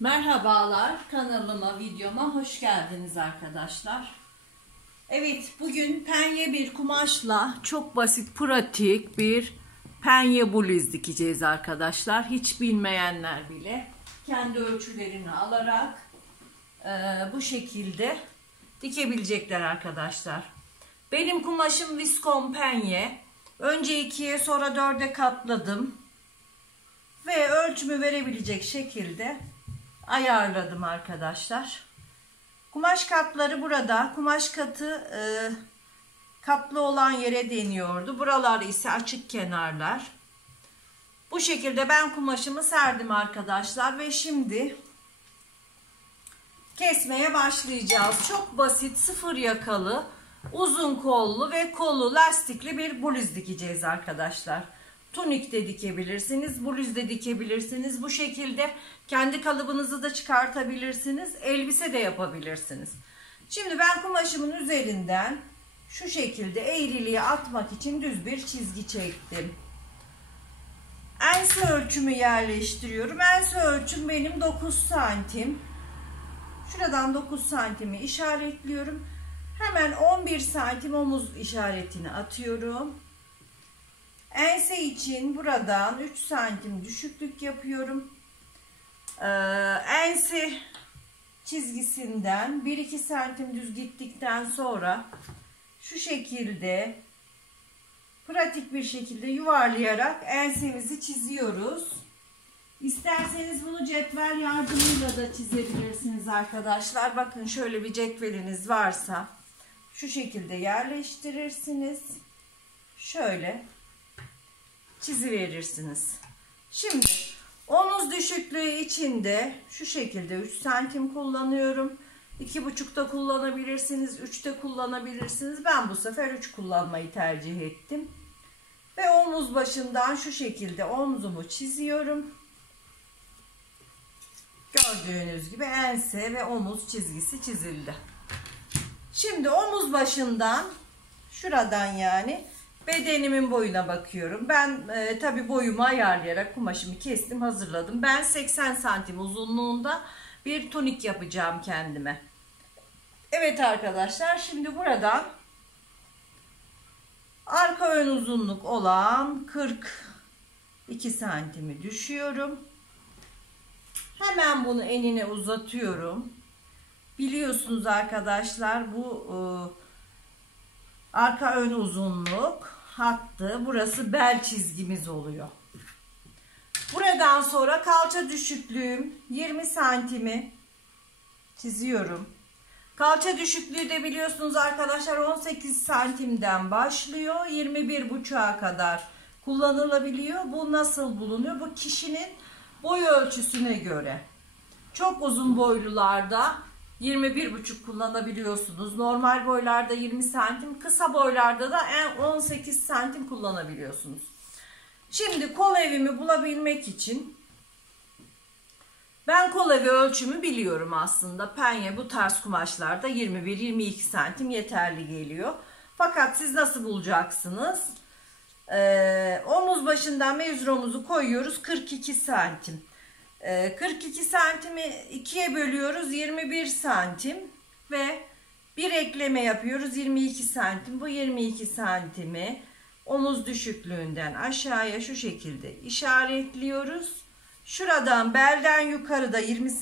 Merhabalar, kanalıma, videoma hoş geldiniz arkadaşlar. Evet, bugün penye bir kumaşla çok basit, pratik bir penye bluz dikeceğiz arkadaşlar. Hiç bilmeyenler bile kendi ölçülerini alarak bu şekilde dikebilecekler arkadaşlar. Benim kumaşım viskon penye. Önce 2'ye sonra 4'e katladım ve ölçümü verebilecek şekilde ayarladım arkadaşlar. Kumaş katları burada. Kumaş katı katlı olan yere deniyordu. Buralar ise açık kenarlar. Bu şekilde ben kumaşımı serdim arkadaşlar ve şimdi kesmeye başlayacağız. Çok basit, sıfır yakalı, uzun kollu ve kolu lastikli bir bluz dikeceğiz arkadaşlar. Tunik de dikebilirsiniz, bluz de dikebilirsiniz. Bu şekilde kendi kalıbınızı da çıkartabilirsiniz. Elbise de yapabilirsiniz. Şimdi ben kumaşımın üzerinden şu şekilde eğriliği atmak için düz bir çizgi çektim. Ense ölçümü yerleştiriyorum. Ense ölçüm benim 9 santim. Şuradan 9 santimi işaretliyorum. Hemen 11 santim omuz işaretini atıyorum. Ense için buradan 3 santim düşüklük yapıyorum. Ense çizgisinden 1-2 santim düz gittikten sonra şu şekilde pratik bir şekilde yuvarlayarak ensemizi çiziyoruz. İsterseniz bunu cetvel yardımıyla da çizebilirsiniz arkadaşlar. Bakın şöyle bir cetveliniz varsa şu şekilde yerleştirirsiniz. Şöyle çiziverirsiniz. Şimdi omuz düşüklüğü için de şu şekilde 3 santim kullanıyorum. 2,5'da kullanabilirsiniz, 3'te kullanabilirsiniz. Ben bu sefer 3 kullanmayı tercih ettim. Ve omuz başından şu şekilde omzumu çiziyorum. Gördüğünüz gibi ense ve omuz çizgisi çizildi. Şimdi omuz başından şuradan yani bedenimin boyuna bakıyorum. Ben tabi boyumu ayarlayarak kumaşımı kestim, hazırladım. Ben 80 santim uzunluğunda bir tunik yapacağım kendime. Evet arkadaşlar, şimdi buradan arka ön uzunluk olan 42 santimi düşüyorum. Hemen bunu enine uzatıyorum. Biliyorsunuz arkadaşlar, bu arka ön uzunluk hattı, burası bel çizgimiz oluyor. Buradan sonra kalça düşüklüğüm 20 santimi çiziyorum. Kalça düşüklüğü de biliyorsunuz arkadaşlar 18 santimden başlıyor 21,5'a kadar kullanılabiliyor. Bu nasıl bulunuyor? Bu kişinin boy ölçüsüne göre. Çok uzun boylularda 21,5 kullanabiliyorsunuz. Normal boylarda 20 santim, kısa boylarda da 18 santim kullanabiliyorsunuz. Şimdi kol evimi bulabilmek için ben kol evi ölçümü biliyorum aslında. Penye bu tarz kumaşlarda 21-22 santim yeterli geliyor. Fakat siz nasıl bulacaksınız? Omuz başından mevzur omuzu koyuyoruz 42 santim. 42 santimi 2'ye bölüyoruz 21 santim ve bir ekleme yapıyoruz 22 santim. Bu 22 santimi omuz düşüklüğünden aşağıya şu şekilde işaretliyoruz. Şuradan belden yukarıda 20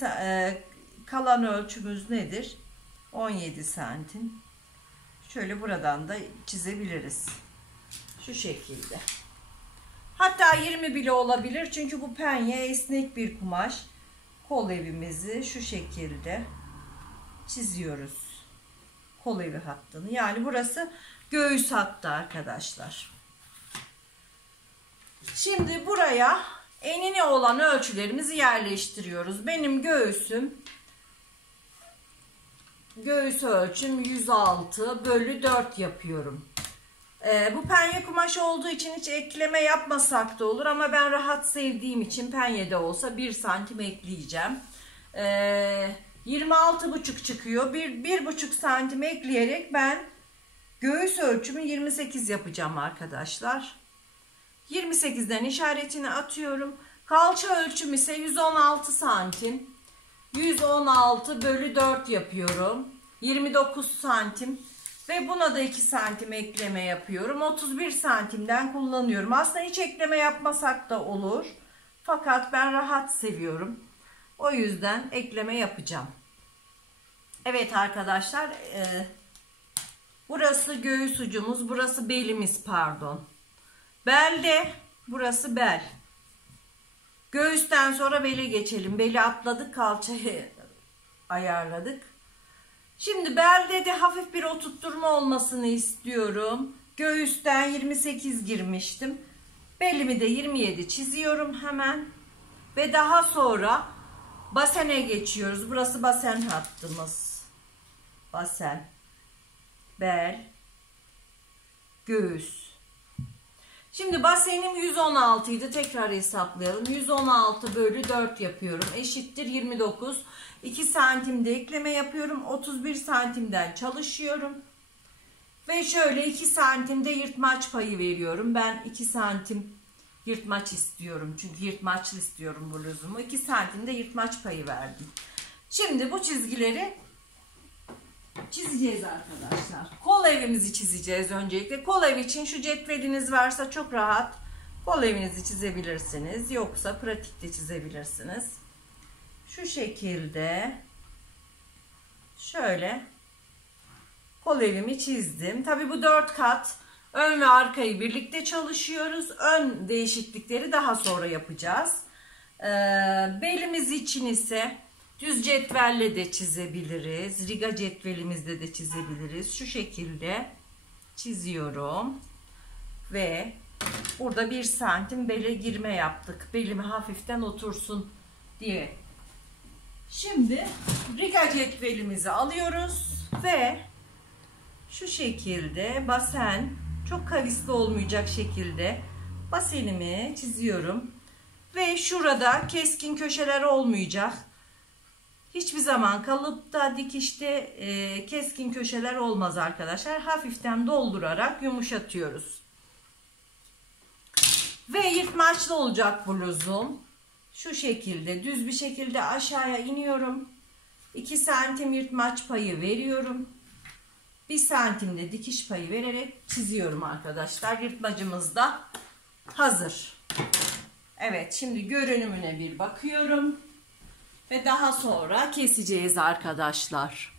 kalan ölçümüz nedir? 17 santim. Şöyle buradan da çizebiliriz. Şu şekilde. Hatta 20 bile olabilir. Çünkü bu penye esnek bir kumaş. Kol evimizi şu şekilde çiziyoruz. Kol evi hattını. Yani burası göğüs hattı arkadaşlar. Şimdi buraya enine olan ölçülerimizi yerleştiriyoruz. Benim göğüs ölçüm 106/4 yapıyorum. Bu penye kumaş olduğu için hiç ekleme yapmasak da olur ama ben rahat sevdiğim için penye de olsa 1 santim ekleyeceğim. 26,5 çıkıyor. 1,5 santim ekleyerek ben göğüs ölçümü 28 yapacağım arkadaşlar. 28'den işaretini atıyorum. Kalça ölçüm ise 116 santim. 116 bölü 4 yapıyorum. 29 santim. Ve buna da 2 santim ekleme yapıyorum. 31 santimden kullanıyorum. Aslında hiç ekleme yapmasak da olur. Fakat ben rahat seviyorum. O yüzden ekleme yapacağım. Evet arkadaşlar. Burası göğüs ucumuz. Burası belimiz pardon. Belde. Burası bel. Göğüsten sonra bele geçelim. Beli atladık. Kalçayı ayarladık. Şimdi belde de hafif bir oturtturma olmasını istiyorum. Göğüsten 28 girmiştim. Belimi de 27 çiziyorum hemen. Ve daha sonra basene geçiyoruz. Burası basen hattımız. Basen, bel, göğüs. Şimdi basenim 116 idi. Tekrar hesaplayalım. 116 bölü 4 yapıyorum. Eşittir 29. 2 santimde ekleme yapıyorum. 31 santimden çalışıyorum. Ve şöyle 2 santimde yırtmaç payı veriyorum. Ben 2 santim yırtmaç istiyorum. Çünkü yırtmaçlı istiyorum bluzumu. 2 santimde yırtmaç payı verdim. Şimdi bu çizgileri çizeceğiz arkadaşlar. Kol evimizi çizeceğiz öncelikle. Kol ev için şu cetveliniz varsa çok rahat kol evinizi çizebilirsiniz. Yoksa pratikte çizebilirsiniz. Şu şekilde şöyle kol evimi çizdim. Tabi bu 4 kat ön ve arkayı birlikte çalışıyoruz. Ön değişiklikleri daha sonra yapacağız. Belimiz için ise düz cetvelle de çizebiliriz. Riga cetvelimizde de çizebiliriz. Şu şekilde çiziyorum. Ve burada 1 santim bele girme yaptık. Belimi hafiften otursun diye. Şimdi riga cetvelimizi alıyoruz ve şu şekilde basen, çok kavisli olmayacak şekilde basenimi çiziyorum. Ve şurada keskin köşeler olmayacak. Hiçbir zaman kalıpta, dikişte keskin köşeler olmaz arkadaşlar. Hafiften doldurarak yumuşatıyoruz. Ve yırtmaçlı olacak bluzum. Şu şekilde düz bir şekilde aşağıya iniyorum. 2 santim yırtmaç payı veriyorum. 1 santim de dikiş payı vererek çiziyorum arkadaşlar. Yırtmacımız da hazır. Evet, şimdi görünümüne bir bakıyorum. Ve daha sonra keseceğiz arkadaşlar.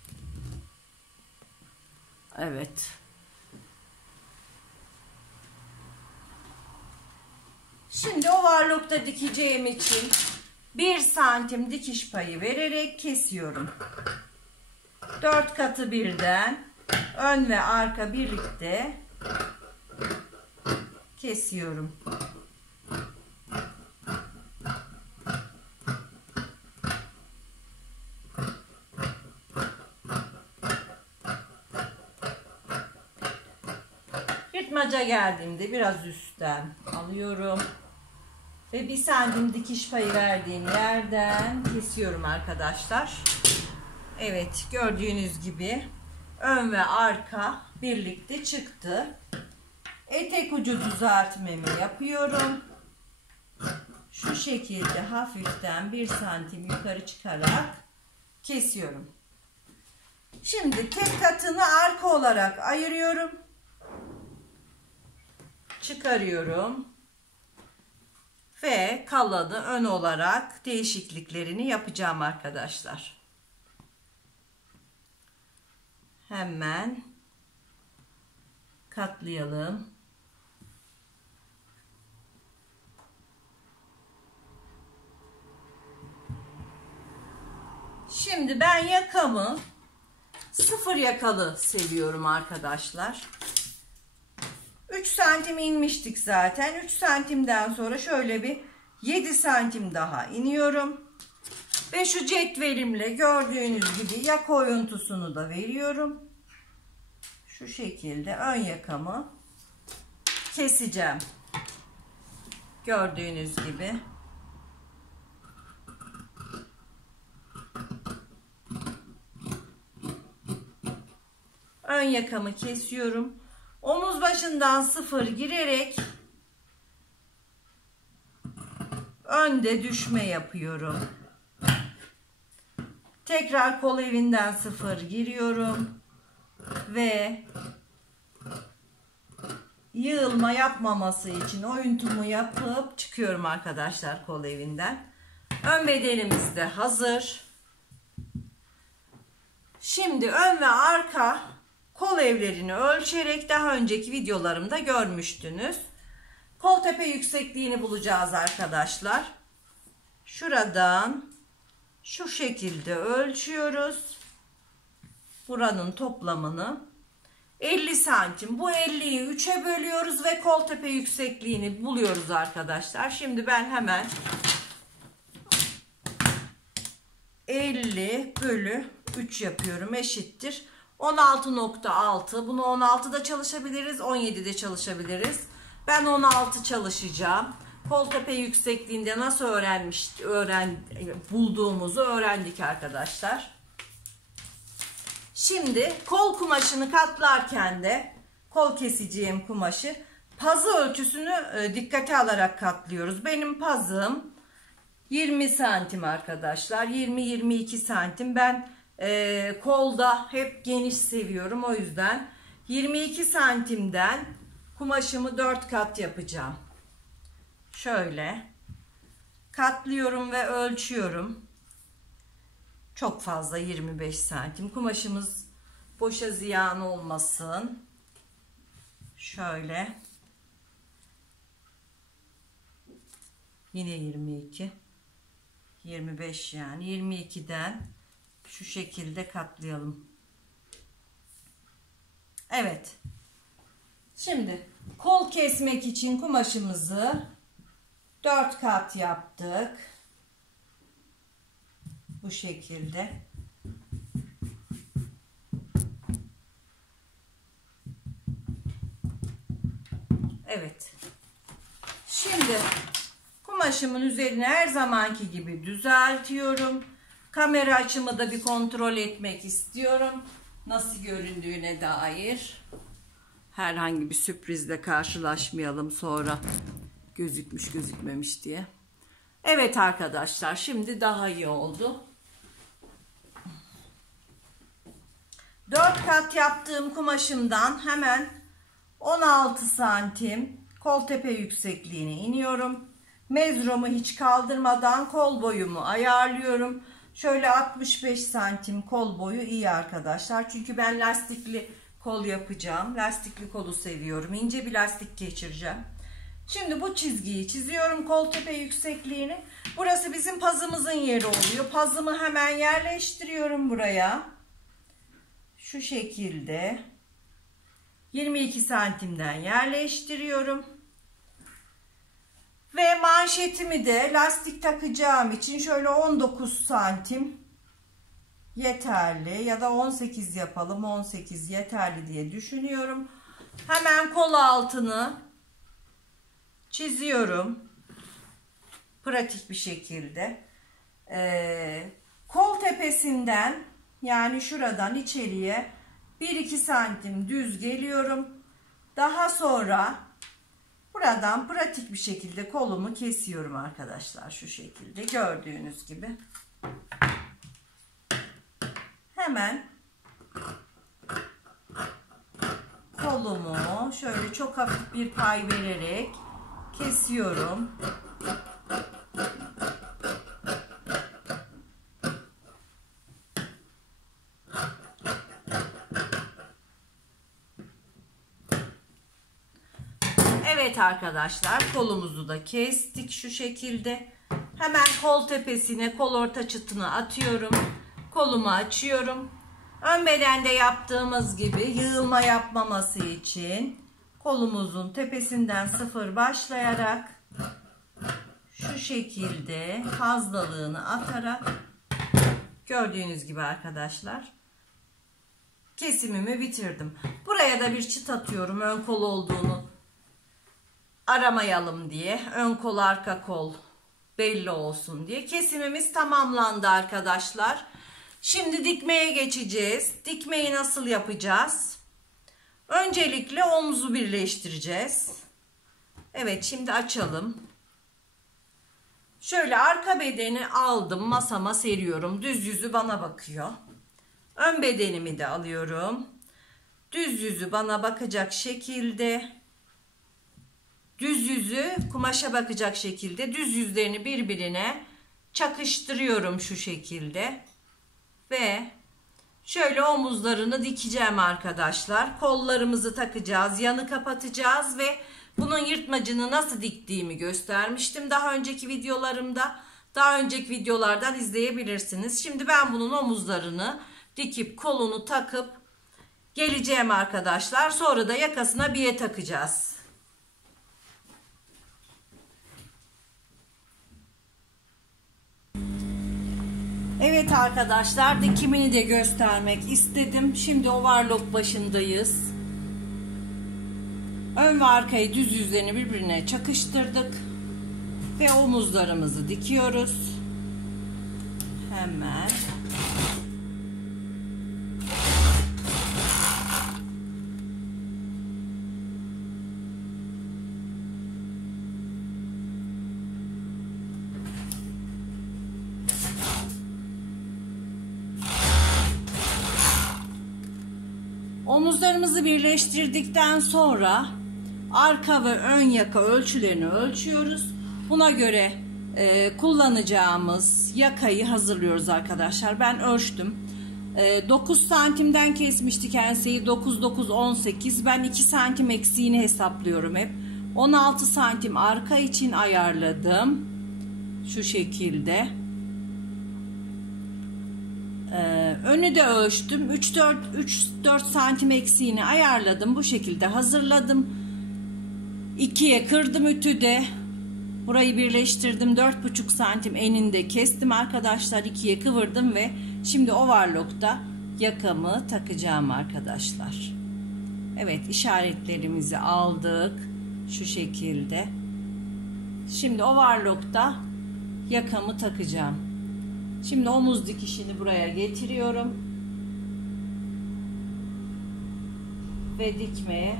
Evet. Şimdi overlock'ta dikeceğim için 1 santim dikiş payı vererek kesiyorum. 4 katı birden ön ve arka birlikte kesiyorum. Yırtmaca geldiğimde biraz üstten alıyorum. Ve 1 santim dikiş payı verdiğim yerden kesiyorum arkadaşlar. Evet, gördüğünüz gibi ön ve arka birlikte çıktı. Etek ucu düzeltmemi yapıyorum. Şu şekilde hafiften 1 santim yukarı çıkarak kesiyorum. Şimdi tek katını arka olarak ayırıyorum. Çıkarıyorum. Ve kalanı ön olarak değişikliklerini yapacağım arkadaşlar. Hemen katlayalım. Şimdi ben yakamı 0 yakalı seviyorum arkadaşlar. 3 santim inmiştik zaten. 3 santimden sonra şöyle bir 7 santim daha iniyorum. Ve şu cetvelimle gördüğünüz gibi yaka oyuntusunu da veriyorum. Şu şekilde ön yakamı keseceğim. Gördüğünüz gibi. Ön yakamı kesiyorum. Omuz başından 0 girerek önde düşme yapıyorum. Tekrar kol evinden 0 giriyorum ve yığılma yapmaması için oyuntumu yapıp çıkıyorum arkadaşlar kol evinden. Ön bedenimiz de hazır. Şimdi ön ve arka kol evlerini ölçerek daha önceki videolarımda görmüştünüz. Kol tepe yüksekliğini bulacağız arkadaşlar. Şuradan şu şekilde ölçüyoruz. Buranın toplamını 50 santim. Bu 50'yi 3'e bölüyoruz ve kol tepe yüksekliğini buluyoruz arkadaşlar. Şimdi ben hemen 50 bölü 3 yapıyorum, eşittir 16.6. Bunu 16'da çalışabiliriz, 17'de çalışabiliriz. Ben 16 çalışacağım. Kol tepe yüksekliğinde nasıl bulduğumuzu öğrendik arkadaşlar. Şimdi kol kumaşını katlarken de kol keseceğim kumaşı pazı ölçüsünü dikkate alarak katlıyoruz. Benim pazım 20 santim arkadaşlar. 20-22 santim. Ben kolda hep geniş seviyorum. O yüzden 22 santimden kumaşımı 4 kat yapacağım. Şöyle katlıyorum ve ölçüyorum. Çok fazla 25 santim. Kumaşımız boşa ziyan olmasın. Şöyle. Yine 22. 25 yani. 22'den şu şekilde katlayalım. Evet. Şimdi kol kesmek için kumaşımızı 4 kat yaptık. Bu şekilde. Evet. Şimdi kumaşımın üzerine her zamanki gibi düzeltiyorum. Kamera açımı da bir kontrol etmek istiyorum. Nasıl göründüğüne dair. Herhangi bir sürprizle karşılaşmayalım sonra gözükmüş gözükmemiş diye. Evet arkadaşlar, şimdi daha iyi oldu. 4 kat yaptığım kumaşımdan hemen 16 santim kol tepe yüksekliğine iniyorum. Mezromu hiç kaldırmadan kol boyumu ayarlıyorum. Şöyle 65 santim kol boyu iyi arkadaşlar. Çünkü ben lastikli kol yapacağım. Lastikli kolu seviyorum. İnce bir lastik geçireceğim. Şimdi bu çizgiyi çiziyorum, kol tepe yüksekliğini. Burası bizim pazımızın yeri oluyor. Pazımı hemen yerleştiriyorum buraya. Şu şekilde 22 santimden yerleştiriyorum. Ve manşetimi de lastik takacağım için şöyle 19 santim yeterli, ya da 18 yapalım. 18 yeterli diye düşünüyorum. Hemen kol altını çiziyorum. Pratik bir şekilde. Kol tepesinden, yani şuradan içeriye 1-2 santim düz geliyorum. Daha sonra buradan pratik bir şekilde kolumu kesiyorum arkadaşlar. Şu şekilde gördüğünüz gibi. Hemen kolumu şöyle çok hafif bir pay vererek kesiyorum. Evet arkadaşlar, kolumuzu da kestik şu şekilde. Hemen kol tepesine kol orta çıtını atıyorum. Kolumu açıyorum. Ön bedende yaptığımız gibi yığılma yapmaması için kolumuzun tepesinden 0 başlayarak şu şekilde fazlalığını atarak, gördüğünüz gibi arkadaşlar, kesimimi bitirdim. Buraya da bir çıt atıyorum, ön kol olduğunu aramayalım diye. Ön kol arka kol belli olsun diye. Kesimimiz tamamlandı arkadaşlar. Şimdi dikmeye geçeceğiz. Dikmeyi nasıl yapacağız? Öncelikle omuzu birleştireceğiz. Evet, şimdi açalım. Şöyle arka bedeni aldım, masama seriyorum. Düz yüzü bana bakıyor. Ön bedenimi de alıyorum. Düz yüzü bana bakacak şekilde, düz yüzü kumaşa bakacak şekilde düz yüzlerini birbirine çakıştırıyorum şu şekilde. Ve şöyle omuzlarını dikeceğim arkadaşlar. Kollarımızı takacağız, yanı kapatacağız ve bunun yırtmacını nasıl diktiğimi göstermiştim daha önceki videolarımda. Daha önceki videolardan izleyebilirsiniz. Şimdi ben bunun omuzlarını dikip kolunu takıp geleceğim arkadaşlar. Sonra da yakasına biye takacağız. Evet arkadaşlar, dikimini de göstermek istedim. Şimdi overlock başındayız. Ön ve arkayı düz yüzlerini birbirine çakıştırdık. Ve omuzlarımızı dikiyoruz. Hemen. Omuzlarımızı birleştirdikten sonra arka ve ön yaka ölçülerini ölçüyoruz. Buna göre kullanacağımız yakayı hazırlıyoruz arkadaşlar. Ben ölçtüm. 9 santimden kesmiştik enseyi. 9 18. Ben 2 santim eksiğini hesaplıyorum hep. 16 santim arka için ayarladım. Şu şekilde. Önü de ölçtüm. 3-4 santim eksiğini ayarladım. Bu şekilde hazırladım. 2'ye kırdım ütüde. Burayı birleştirdim. 4,5 santim eninde kestim arkadaşlar. 2'ye kıvırdım ve şimdi overlock'ta yakamı takacağım arkadaşlar. Evet, işaretlerimizi aldık. Şu şekilde. Şimdi overlock'ta yakamı takacağım. Şimdi omuz dikişini buraya getiriyorum. Ve dikmeye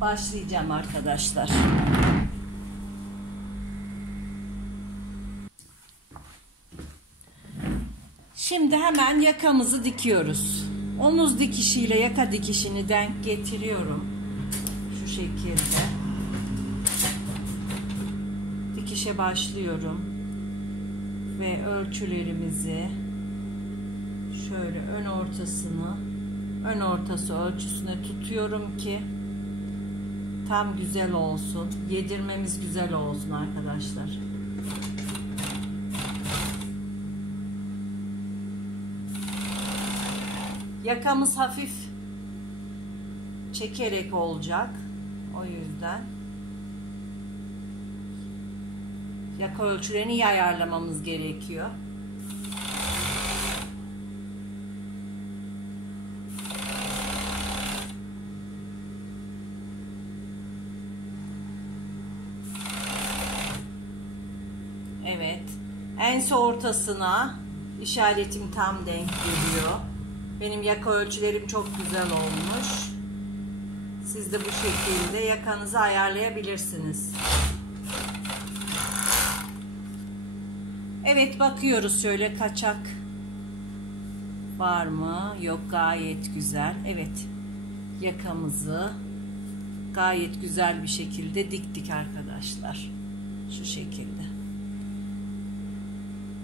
başlayacağım arkadaşlar. Şimdi hemen yakamızı dikiyoruz. Omuz dikişiyle yaka dikişini denk getiriyorum. Şu şekilde. Dikişe başlıyorum. Ve ölçülerimizi şöyle ön ortası ölçüsüne tutuyorum ki tam güzel olsun. Yedirmemiz güzel olsun arkadaşlar. Yakamız hafif çekerek olacak. O yüzden yaka ölçülerini iyi ayarlamamız gerekiyor. Evet. Ense ortasına işaretim tam denk geliyor. Benim yaka ölçülerim çok güzel olmuş. Siz de bu şekilde yakanızı ayarlayabilirsiniz. Evet, bakıyoruz şöyle kaçak var mı? Yok, gayet güzel. Evet, yakamızı gayet güzel bir şekilde diktik arkadaşlar. Şu şekilde.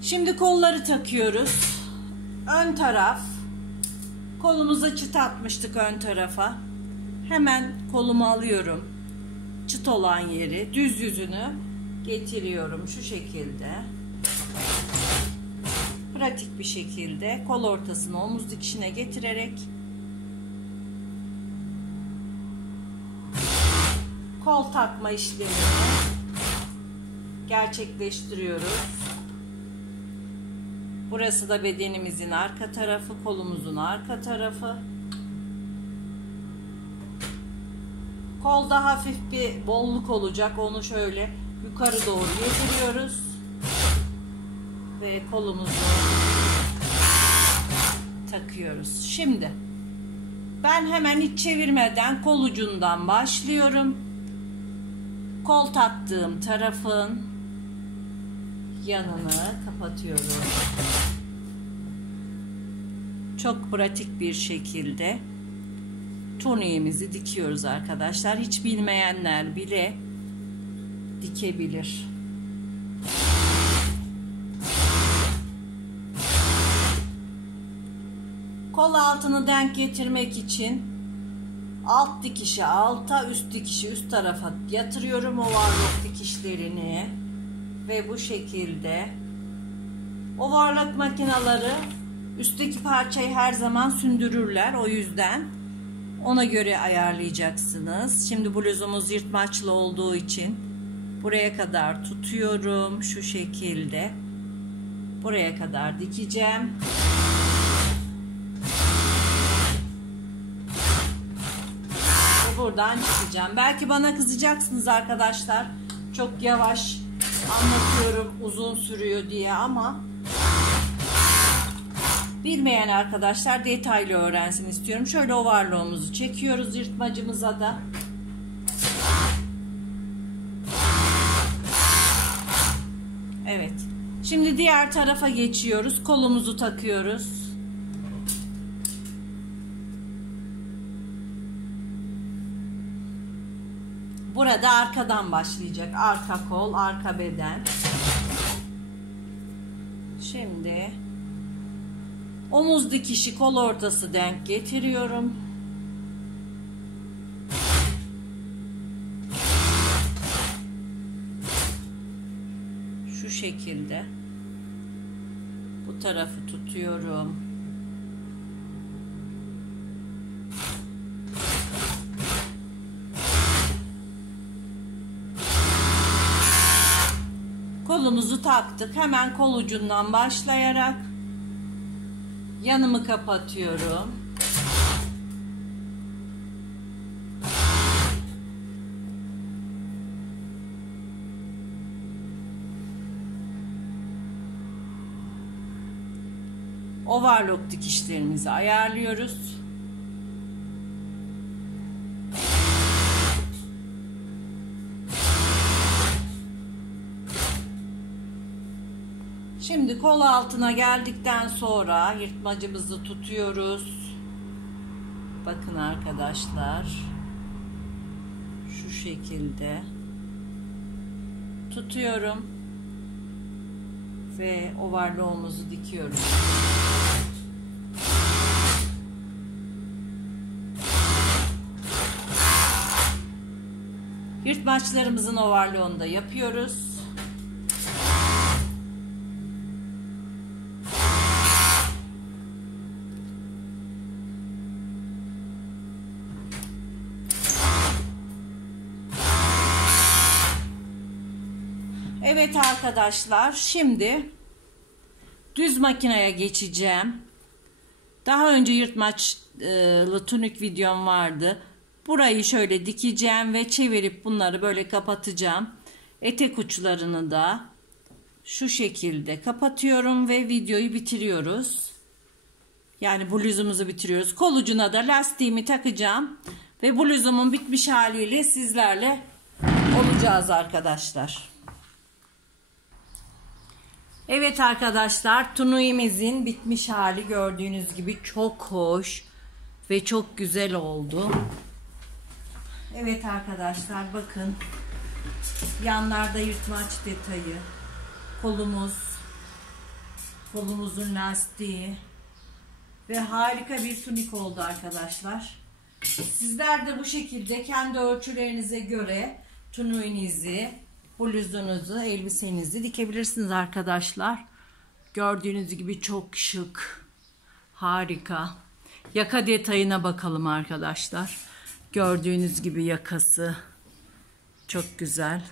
Şimdi kolları takıyoruz. Ön taraf, kolumuza çıt atmıştık ön tarafa. Hemen kolumu alıyorum. Çıt olan yeri, düz yüzünü getiriyorum şu şekilde. Pratik bir şekilde kol ortasını omuz dikişine getirerek kol takma işlemini gerçekleştiriyoruz. Burası da bedenimizin arka tarafı, kolumuzun arka tarafı. Kolda hafif bir bolluk olacak. Onu şöyle yukarı doğru yediriyoruz. Ve kolumuzu takıyoruz. Şimdi ben hemen hiç çevirmeden kol ucundan başlıyorum. Kol taktığım tarafın yanını kapatıyoruz. Çok pratik bir şekilde tuniğimizi dikiyoruz arkadaşlar. Hiç bilmeyenler bile dikebilir. Kol altını denk getirmek için alt dikişi alta, üst dikişi üst tarafa yatırıyorum overlock dikişlerini ve bu şekilde overlock makineleri üstteki parçayı her zaman sündürürler. O yüzden ona göre ayarlayacaksınız. Şimdi bluzumuz yırtmaçlı olduğu için buraya kadar tutuyorum. Şu şekilde buraya kadar dikeceğim. Ve buradan çıkacağım. Belki bana kızacaksınız arkadaşlar. Çok yavaş anlatıyorum, uzun sürüyor diye, ama bilmeyen arkadaşlar detaylı öğrensin istiyorum. Şöyle overlock'umuzu çekiyoruz yırtmacımıza da. Evet. Şimdi diğer tarafa geçiyoruz. Kolumuzu takıyoruz. Burada arkadan başlayacak. Arka kol, arka beden. Şimdi omuz dikişi, kol ortası denk getiriyorum. Şu şekilde bu tarafı tutuyorum. Kolumuzu taktık. Hemen kol ucundan başlayarak yanımı kapatıyorum. Overlock dikişlerimizi ayarlıyoruz. Şimdi kol altına geldikten sonra yırtmacımızı tutuyoruz. Bakın arkadaşlar. Şu şekilde tutuyorum ve overlock'umuzu dikiyorum. Yırtmaçlarımızın overlock'unu da yapıyoruz. Evet arkadaşlar, şimdi düz makineye geçeceğim. Daha önce yırtmaçlı tunik videom vardı. Burayı şöyle dikeceğim ve çevirip bunları böyle kapatacağım. Etek uçlarını da şu şekilde kapatıyorum ve videoyu bitiriyoruz. Yani bluzumuzu bitiriyoruz. Kol ucuna da lastiğimi takacağım ve bluzumun bitmiş haliyle sizlerle olacağız arkadaşlar. Evet arkadaşlar, tuniğimizin bitmiş hali gördüğünüz gibi çok hoş ve çok güzel oldu. Evet arkadaşlar, bakın yanlarda yırtmaç detayı, kolumuzun lastiği ve harika bir tunik oldu arkadaşlar. Sizler de bu şekilde kendi ölçülerinize göre tuniğinizi, bluzunuzu, elbisenizi dikebilirsiniz arkadaşlar. Gördüğünüz gibi çok şık, harika. Yaka detayına bakalım arkadaşlar. Gördüğünüz gibi yakası çok güzel.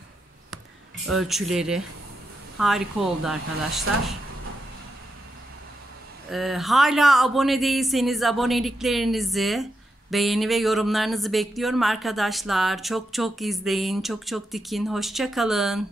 Ölçüleri harika oldu arkadaşlar. Hala abone değilseniz aboneliklerinizi, beğeni ve yorumlarınızı bekliyorum arkadaşlar. Çok çok izleyin, çok çok dikin. Hoşça kalın.